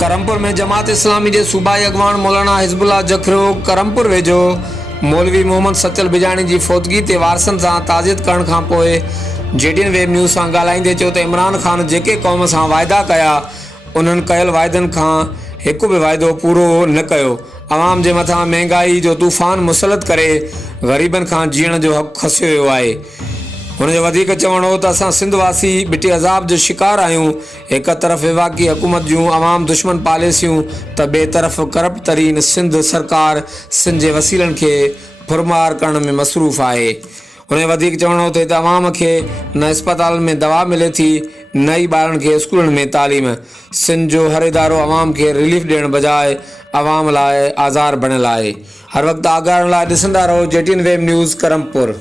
करमपुर में जमात इस्लामी के सूबाई अगवान मौलाना हिज़्बुल्लाह जखरो करमपुर वेझो मौलवी मोहम्मद सचल बिजाणी की फौतगी ते वारसनि सां ताज़ियत करण खां पोइ JDN वेब न्यूज़ सां ॻाल्हाईंदे चयो त इमरान ख़ान जेके क़ौम सां वाइदा कया उन्हनि कयल वाइदनि खां हिकु बि वाइदो पूरो न कयो। अवाम जे मथां महांगाई जो तूफ़ान मुसलत करे ग़रीबनि खां जीअण जो हक़ खसियो वियो आहे। हुनजो वधीक चवणो हो त असां सिंध वासी बिटी अज़ाब जो शिकार आहियूं। एक तरफ़ वफ़ाक़ी हुकूमत जूं अवाम दुश्मन पॉलिसियूं त ॿिए तरफ़ करप्ट तरीन सिंध सरकार सिंध जे वसीलनि खे फुरमार करण में मसरूफ़ आहे। हुनजो वधीक चवणो हो त अवाम खे न अस्पताल में दवा मिले थी न ई ॿारनि खे स्कूलनि में तालीम। सिंध जो हर इदारो अवाम खे रिलीफ ॾियण बजाए अवाम लाइ आज़ार बणियल आहे। हर वक़्तु आगाहण लाइ ॾिसंदा रहो JDN वेब न्यूज़ करमपुर।